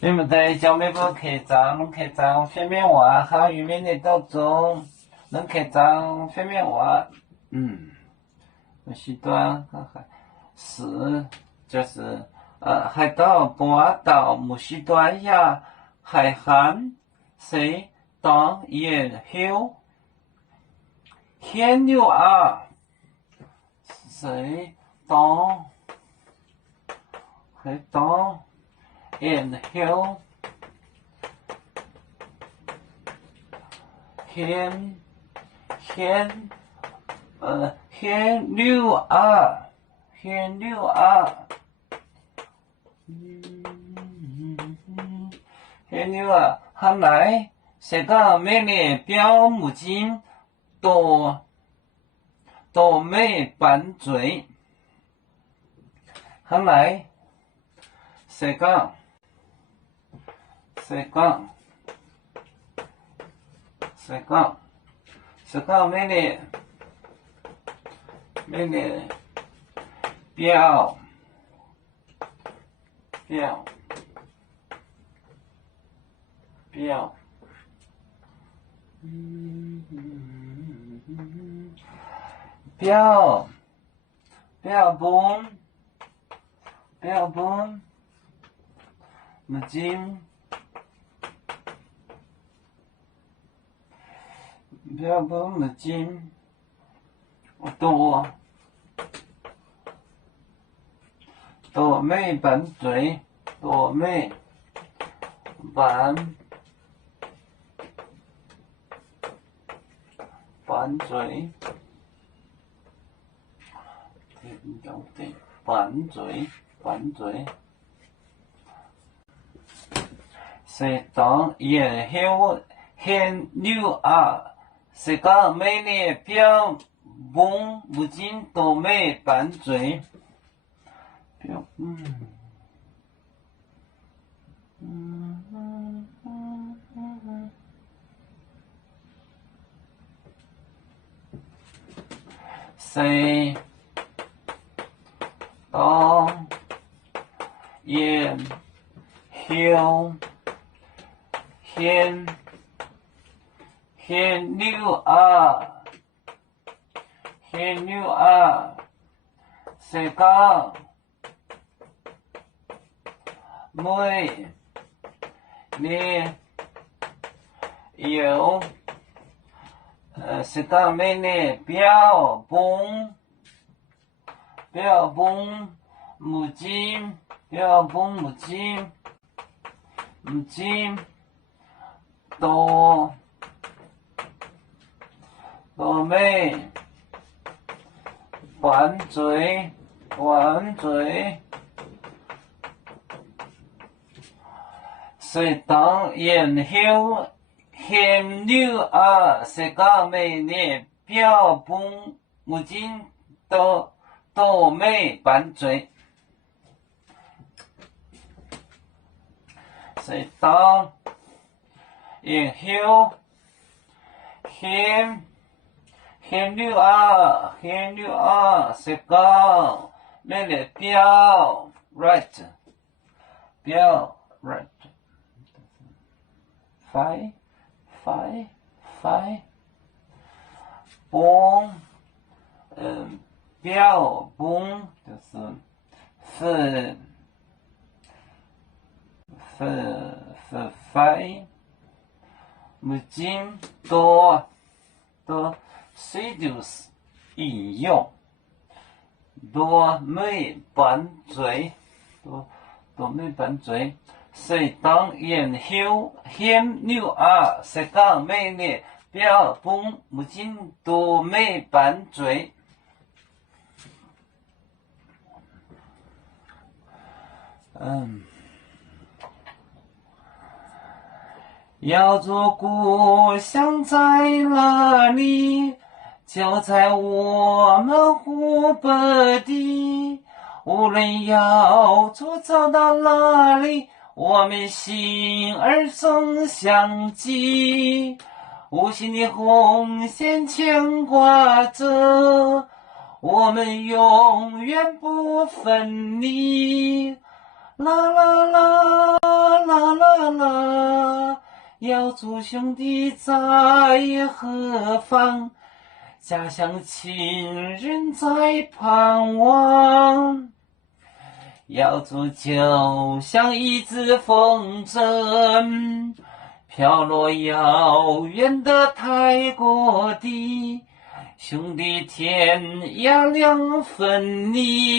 你们在小妹部客栈方面话，汉语面的当中，能客栈方面话，许多是就是海岛、半岛、木西端呀、海岸、水当沿后、天牛啊、水当海岛。沿后，牵牛啊，牵牛啊，后来这个每年表母亲多美半嘴，后来这个每年表本母亲标本母亲多美半嘴，多美半嘴，半嘴。是当沿后牵牛啊，是个每年标本母亲多美半嘴。谁当沿后牵牛啊，是个每年有是个每年标本母亲多美半嘴，是当沿后牵牛啊，是个每年标本母亲多美半嘴。是当沿后牵牛啊，是个每年标 right five 标本就是five 母亲多seduce 引诱，多美半嘴，是当沿后牵牛啊，是个每年标本母亲多美半嘴。要做故乡在哪里？就在我们湖北地。无论要走到哪里，我们心儿总相系。无形的红线牵挂着，我们永远不分离。啦啦啦啦耀祖兄弟在何方？家乡亲人在盼望。耀祖就像一只风筝，飘落遥远的泰国地，兄弟天涯两分离。